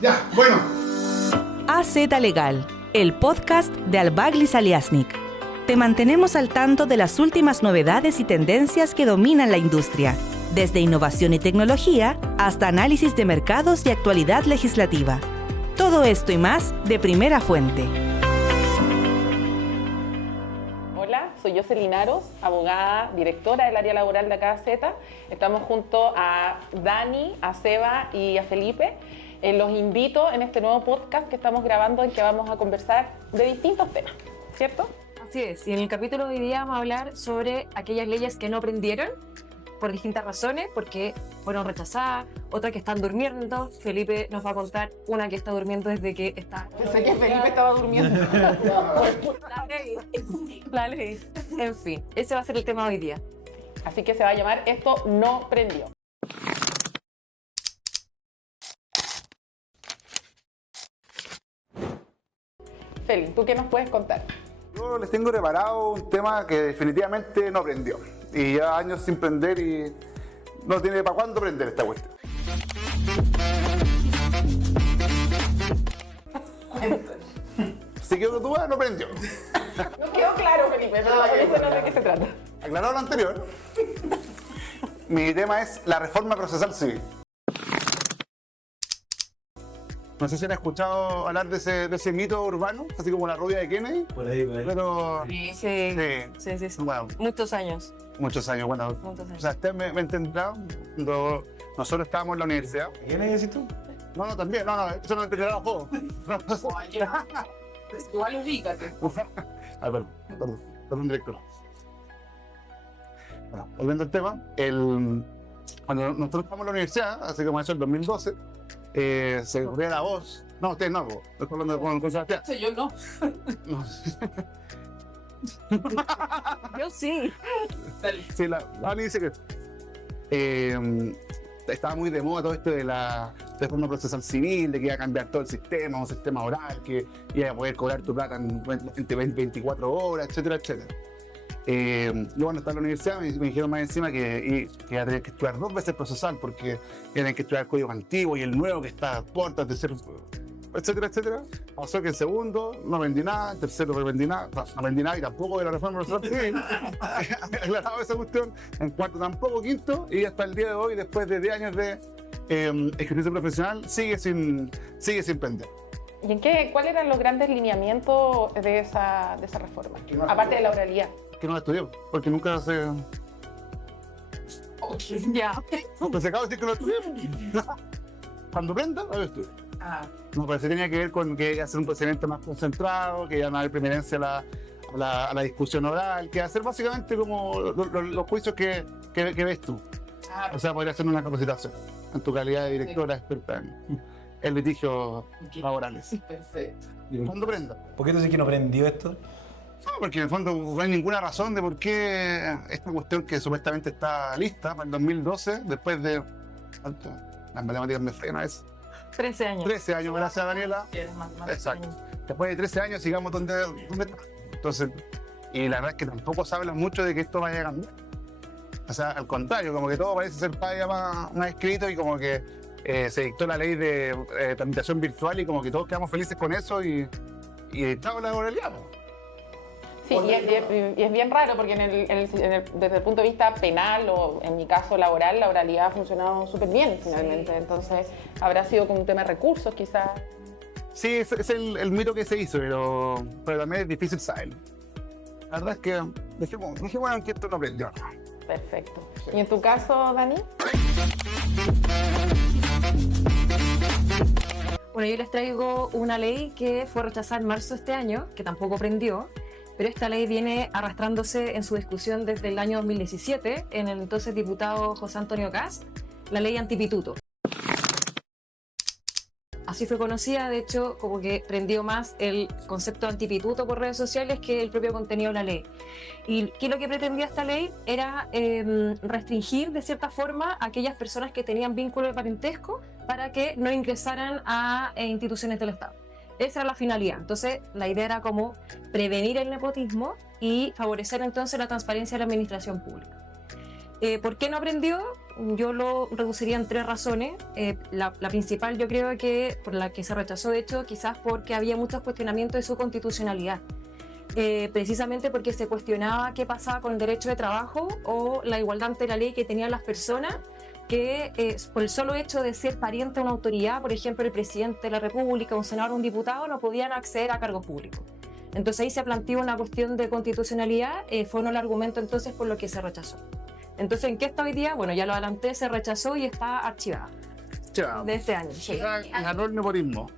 Ya, bueno. AZ Legal, el podcast de Albagli Saliasnik. Te mantenemos al tanto de las últimas novedades y tendencias que dominan la industria, desde innovación y tecnología hasta análisis de mercados y actualidad legislativa. Todo esto y más de primera fuente. Hola, soy Jocelyn Aros, abogada, directora del área laboral de acá AZ. Estamos junto a Dani, a Seba y a Felipe. Los invito en este nuevo podcast que estamos grabando en que vamos a conversar de distintos temas, ¿cierto? Así es, y en el capítulo de hoy día vamos a hablar sobre aquellas leyes que no prendieron por distintas razones, porque fueron rechazadas, otras que están durmiendo. Felipe nos va a contar una que está durmiendo desde que está... Pensé que Felipe estaba durmiendo. La ley. En fin, ese va a ser el tema de hoy día. Así que se va a llamar Esto no prendió. Feli, ¿tú qué nos puedes contar? Yo les tengo preparado un tema que definitivamente no prendió. Y ya años sin prender y no tiene para cuándo prender esta cuestión. Si quedó duda, no prendió. No quedó claro, Felipe, pero por eso no sé de qué se trata. Aclarado lo anterior, mi tema es la reforma procesal civil. No sé si han escuchado hablar de ese mito urbano, así como la rubia de Kennedy. Por ahí, por ahí. Pero Sí. bueno, Muchos años. muchos años, bueno. Muchos años. O sea, usted me entenderá, cuando nosotros estábamos en la universidad. ¿Quién es ese tú? No, también, no, eso no entenderá los juegos. Igual ubícate. Ah, perdón, director. Bueno, volviendo al tema, cuando nosotros estábamos en la universidad, así como eso en 2012, se corría la voz. No, ustedes no, estoy hablando con Sebastián. Sí, yo no. No. Yo sí. Sí, la Dani dice que estaba muy de moda todo esto de la reforma procesal civil, de que iba a cambiar todo el sistema, un sistema oral, que iba a poder cobrar tu plata en 24 horas, etcétera, etcétera. Yo cuando estaba en la universidad me dijeron más encima que iba a tener que estudiar 2 veces procesal porque iba a tener que estudiar el código antiguo y el nuevo que está a puertas de ser, etcétera, etcétera. Pasó que el segundo no vendí nada, el tercero no vendí nada, no vendí nada y tampoco de la reforma procesal civil. Aclarado esa cuestión. En cuarto tampoco, quinto, y hasta el día de hoy, después de 10 años de experiencia profesional, sigue sin prender. ¿Y cuáles eran los grandes lineamientos de esa reforma? No, Aparte de la oralidad. Que no la estudió, porque nunca se... Ya. Pues se acaba de decir que no estudié. Cuando prenda, lo estudio. No, pero se tenía que ver con que hacer un procedimiento más concentrado, que ya no hay preeminencia a la discusión oral, que hacer básicamente como los juicios que ves tú. O sea, podría hacer una capacitación en tu calidad de directora experta en litigios laborales. Perfecto. Cuando prenda. ¿Por qué tú dices que no prendió esto? No, porque en el fondo no hay ninguna razón de por qué esta cuestión que supuestamente está lista para el 2012, después de... ¿Cuánto? Las matemáticas me frenan a eso. 13 años. 13 años, gracias Daniela. Exacto. Después de 13 años sigamos donde está. Entonces, y la verdad es que tampoco se habla mucho de que esto vaya a cambiar. O sea, al contrario, como que todo parece ser todavía más escrito y como que se dictó la ley de tramitación virtual y como que todos quedamos felices con eso y chao la oralidad. Sí, y es bien raro porque desde el punto de vista penal o en mi caso laboral, la oralidad ha funcionado súper bien finalmente. Sí. Entonces, habrá sido como un tema de recursos quizás. Sí, es el mito que se hizo, pero también es difícil saberlo. La verdad es que dejemos que esto no aprendió. Perfecto. ¿Y en tu caso, Dani? Bueno, yo les traigo una ley que fue rechazada en marzo de este año, que tampoco prendió, pero esta ley viene arrastrándose en su discusión desde el año 2017 en el entonces diputado José Antonio Kast, la ley antipituto. Así fue conocida, de hecho, como que prendió más el concepto antipituto por redes sociales que el propio contenido de la ley. Y que lo que pretendía esta ley era restringir de cierta forma a aquellas personas que tenían vínculo de parentesco para que no ingresaran a instituciones del Estado. Esa era la finalidad. Entonces, la idea era como prevenir el nepotismo y favorecer entonces la transparencia de la administración pública. ¿Por qué no aprendió? yo lo reduciría en 3 razones. La principal yo creo que por la que se rechazó, de hecho, quizás porque había muchos cuestionamientos de su constitucionalidad. Precisamente porque se cuestionaba qué pasaba con el derecho de trabajo o la igualdad ante la ley que tenían las personas que por el solo hecho de ser pariente de una autoridad, por ejemplo el presidente de la República, un senador o un diputado, no podían acceder a cargos públicos. Entonces ahí se planteó una cuestión de constitucionalidad, fue uno el argumento entonces por lo que se rechazó. Entonces, ¿en qué está hoy día? Bueno, ya lo adelanté, se rechazó y está archivada de este año. Sí. Ganó el nepotismo.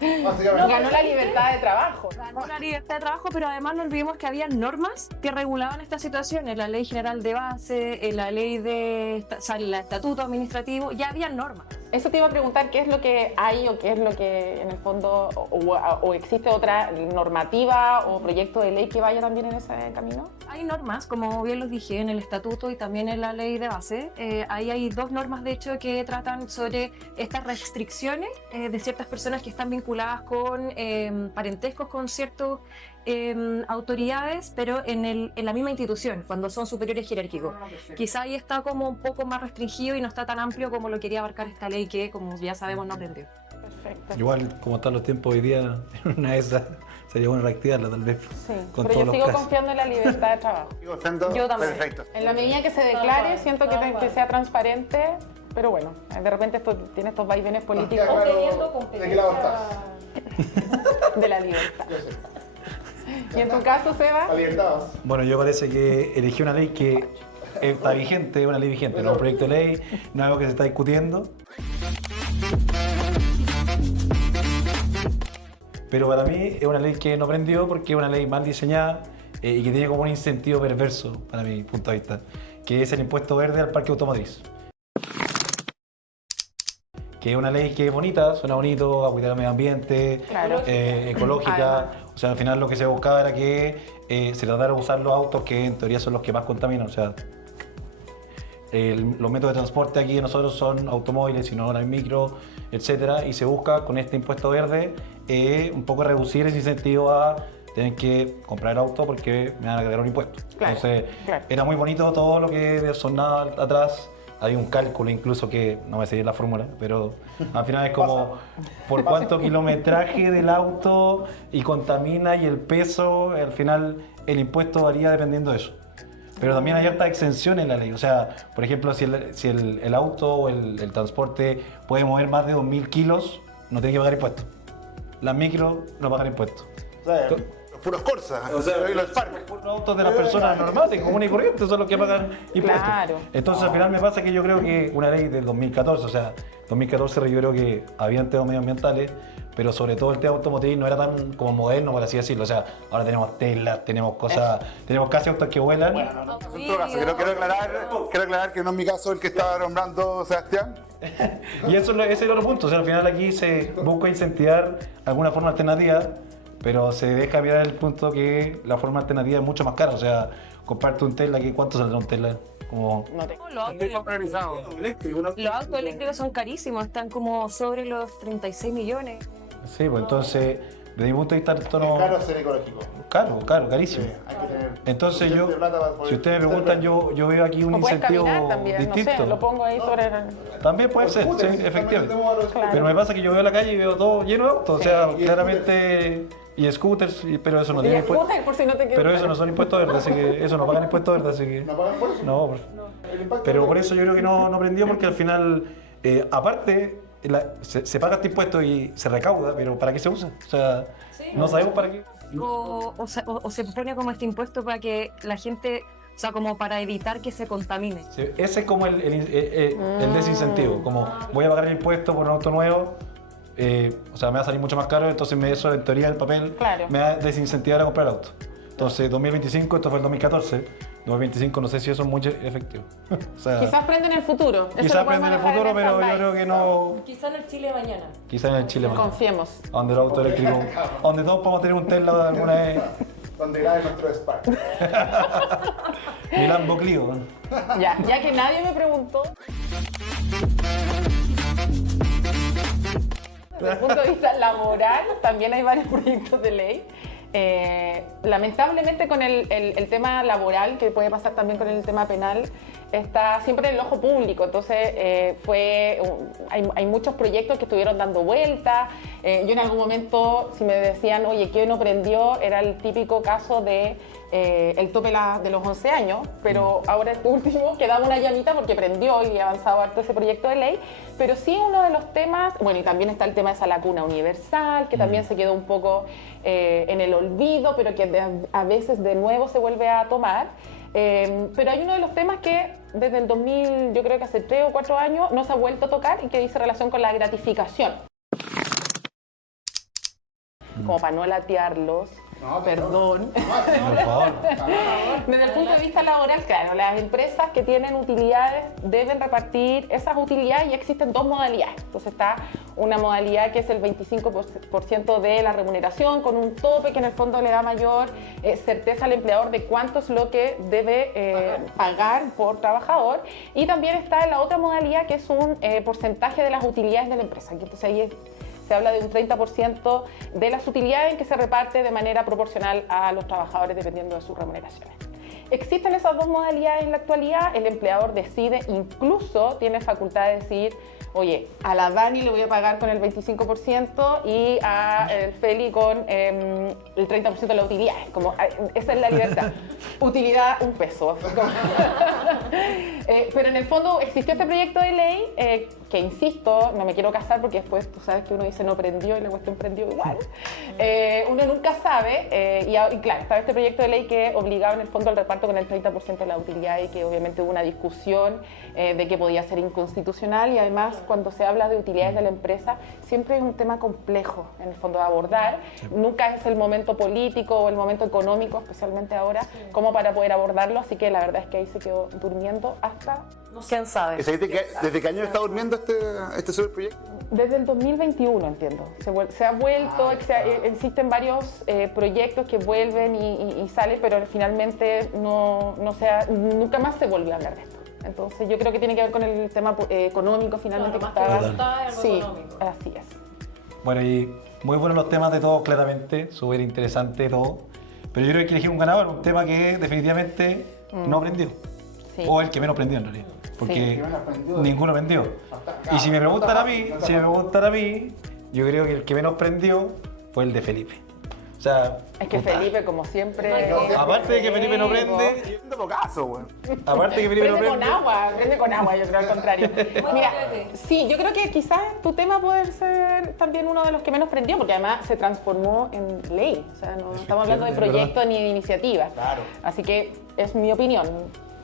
Ganó la libertad de trabajo. Ganó la libertad de trabajo, pero además no olvidemos que había normas que regulaban esta situación. En la Ley General de Base, en la ley de el Estatuto Administrativo, ya había normas. Eso te iba a preguntar, ¿qué es lo que hay o qué es lo que en el fondo, o existe otra normativa o proyecto de ley que vaya también en ese camino? Hay normas, como bien los dije, en el Estatuto y también en la Ley de Base. Ahí hay 2 normas, de hecho, que tratan sobre estas restricciones de ciertas personas que están vinculadas con parentescos con ciertas autoridades, pero en la misma institución, cuando son superiores jerárquicos. Quizá ahí está como un poco más restringido y no está tan amplio como lo quería abarcar esta ley que, como ya sabemos, no aprendió. Perfecto. Igual, como están los tiempos hoy día, una de esas sería bueno reactivarla tal vez. Sí, con pero todos yo sigo los casos. confiando en la libertad de trabajo. Yo también. Perfecto. En la medida que se declare, siento que sea transparente, pero bueno, de repente esto tiene estos vaivenes políticos. ¿De qué lado estás? De la libertad. ¿Y en tu caso, Seba? La libertad. Bueno, yo parece que elegí una ley que está vigente, es una ley vigente, no es un proyecto de ley, no es algo que se está discutiendo. Pero para mí es una ley que no prendió porque es una ley mal diseñada y que tiene como un incentivo perverso, para mi punto de vista, que es el impuesto verde al parque automotriz. Que es una ley que es bonita, suena bonito, a cuidar el medio ambiente, Claro. ecológica. Además. O sea, al final lo que se buscaba era que se tratara de usar los autos que en teoría son los que más contaminan. O sea, los métodos de transporte aquí de nosotros son automóviles, sino ahora hay micro, etcétera. Y se busca con este impuesto verde un poco reducir ese incentivo a tener que comprar auto porque me van a cargar un impuesto. Claro, Entonces, claro. era muy bonito todo lo que sonaba atrás. Hay un cálculo incluso que no me sé la fórmula, pero al final es como por cuánto kilometraje del auto y contamina y el peso, al final el impuesto varía dependiendo de eso. Pero también hay hartas exenciones en la ley. O sea, por ejemplo, si el auto o el transporte puede mover más de 2.000 kilos, no tiene que pagar impuestos. Las micro no pagan impuestos. Puros Corsa. O sea, los Spark. los autos de las personas normales, comunes y corrientes, son los que pagan impuestos. Claro. Entonces, al final me pasa que yo creo que una ley del 2014, o sea, 2014 yo creo que había temas medioambientales, pero sobre todo el tema automotriz no era tan como moderno, por así decirlo. O sea, ahora tenemos Tesla, tenemos cosas, tenemos casi autos que vuelan. En todo caso, quiero aclarar que no es mi caso el que estaba nombrando Sebastián. Y ese es el otro punto. O sea, al final aquí se busca incentivar alguna forma alternativa, pero se deja mirar el punto que la forma alternativa es mucho más cara. O sea, comprarte un Tesla, ¿cuánto saldrá un Tesla? Como... No te... Los autos eléctricos son carísimos, están como sobre los 36 millones. Sí, pues entonces, desde mi punto de vista, esto no... Caro ser ecológico. Caro, carísimo. Hay que tener Entonces yo, suficiente plata para poder si ustedes me ser preguntan, verde. yo veo aquí un O puedes incentivo caminar también, distinto. no sé, lo pongo ahí sobre el... También puede ser, sí, Scooters, efectivamente. también tenemos Claro. Pero me pasa que yo veo la calle y veo todo lleno de autos, o sea, y claramente... Y scooters, pero eso no Y tiene es impuestos. mujer, por si no te quedas. Pero eso no son impuestos verdes, así que eso no pagan impuestos verdes, así que... ¿No pagan por eso? No, El impacto pero por verde. eso yo creo que no prendió, porque al final, aparte, se paga este impuesto y se recauda, pero ¿para qué se usa? O sea, no sabemos para qué. O se pone como este impuesto para que la gente, o sea, como para evitar que se contamine. Sí, ese es como el desincentivo, como voy a pagar el impuesto por un auto nuevo, o sea, me va a salir mucho más caro, entonces eso en teoría el papel Claro. me va a desincentivar a comprar auto. Entonces 2025, esto fue el 2014, 2025 no sé si eso es muy efectivo. O sea, Quizás prende en el futuro. Eso quizás lo podemos prende en el dejar futuro, pero yo stand-by. creo que no, Quizá en el Chile de mañana. quizás en el Chile mañana. Confiemos. Donde el auto eléctrico, donde todos podemos tener un Tesla alguna vez, Donde grabe nuestro Spark. mi Lambo Clio. Ya que nadie me preguntó. Desde el punto de vista laboral, también hay varios proyectos de ley. Lamentablemente con el tema laboral, que puede pasar también con el tema penal, está siempre en el ojo público, entonces hay muchos proyectos que estuvieron dando vueltas. Yo en algún momento, si me decían, oye, ¿qué hoy no prendió? Era el típico caso de el tope de los 11 años, pero ahora este último quedaba una llamita porque prendió y ha avanzado harto ese proyecto de ley, pero sí uno de los temas, bueno, y también está el tema de esa lacuna universal, que también se quedó un poco en el olvido, pero que a veces de nuevo se vuelve a tomar. Pero hay uno de los temas que desde el 2000, yo creo que hace 3 o 4 años, no se ha vuelto a tocar y que dice relación con la gratificación. Como para no latearlos, perdón. Por favor. Desde el punto de vista laboral, claro, las empresas que tienen utilidades deben repartir esas utilidades y existen 2 modalidades. Entonces está una modalidad que es el 25% de la remuneración con un tope que en el fondo le da mayor certeza al empleador de cuánto es lo que debe pagar por trabajador. Y también está la otra modalidad que es un porcentaje de las utilidades de la empresa. Entonces ahí se habla de un 30% de las utilidades que se reparte de manera proporcional a los trabajadores dependiendo de sus remuneraciones. Existen esas 2 modalidades en la actualidad, el empleador decide, incluso tiene facultad de decir, oye, a la Dani le voy a pagar con el 25% y a el Feli con el 30% de la utilidad. Como, esa es la libertad. Utilidad, $1. Pero en el fondo existió este proyecto de ley que, insisto, no me quiero casar porque después tú sabes que uno dice no prendió y la cuestión prendió igual. Uno nunca sabe y claro, estaba este proyecto de ley que obligaba en el fondo al reparto con el 30% de la utilidad y que obviamente hubo una discusión de que podía ser inconstitucional y además cuando se habla de utilidades de la empresa siempre es un tema complejo en el fondo de abordar. Nunca es el momento político o el momento económico, especialmente ahora, como para poder abordarlo, así que la verdad es que ahí se quedó durmiendo hasta... ¿Quién sabe? ¿Desde qué año está durmiendo este superproyecto? Desde el 2021, entiendo. Se ha vuelto, existen varios proyectos que vuelven y salen, pero finalmente nunca más se volvió a hablar de esto. Entonces yo creo que tiene que ver con el tema económico finalmente que estaba... Sí, así es. Bueno, y muy buenos los temas de todos, claramente, súper interesante todo. Pero yo creo que hay que elegir un ganador, un tema que definitivamente no aprendió. Sí. O el que menos aprendió en realidad. Porque Sí. ninguno aprendió. Y si me preguntan a mí, yo creo que el que menos aprendió fue el de Felipe. O sea, Es que Felipe, como siempre... aparte de que Felipe no prende, Yendo pocazo, güey. aparte de que Felipe no prende con agua, yo creo al contrario. Mira, sí, yo creo que quizás tu tema puede ser también uno de los que menos prendió, porque además se transformó en ley. O sea, no estamos hablando de proyecto ni de iniciativa. Claro. Así que es mi opinión.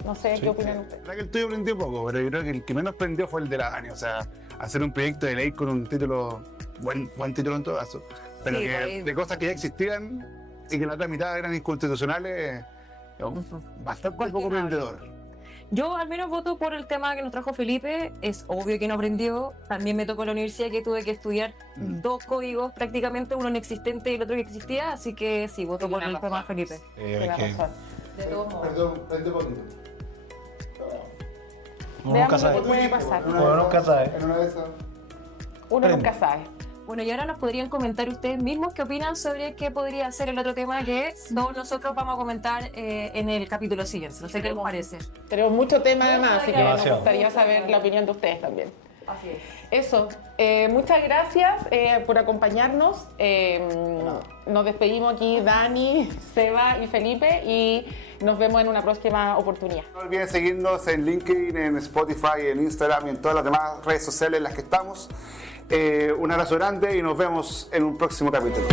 No sé qué opinan ustedes. La verdad que el tuyo prendió poco, pero yo creo que el que menos prendió fue el de la Dani. O sea, hacer un proyecto de ley con un título, buen título en todo caso, pero Sí, que ahí. de cosas que ya existían y que la otra mitad eran inconstitucionales, bastante poco prendedor. Yo al menos voto por el tema que nos trajo Felipe. Es obvio que no aprendió. También me tocó en la universidad que tuve que estudiar 2 códigos prácticamente, uno inexistente y el otro que existía. Así que sí, voto por el tema de Felipe. Tienes razón. Perdón, prende poquito. uno Veamos nunca lo sabe. que puede pasar. Uno nunca sabe. En una de esas. Uno Prende. nunca sabe. Bueno, y ahora nos podrían comentar ustedes mismos qué opinan sobre qué podría ser el otro tema que todos nosotros vamos a comentar en el capítulo siguiente. No sé qué les parece. Tenemos mucho tema además, así que nos Demasiado. gustaría saber la opinión de ustedes también. Así es. Eso, muchas gracias por acompañarnos. Nos despedimos aquí Dani, Seba y Felipe y nos vemos en una próxima oportunidad. No olviden seguirnos en LinkedIn, en Spotify, en Instagram y en todas las demás redes sociales en las que estamos. Un abrazo grande y nos vemos en un próximo capítulo.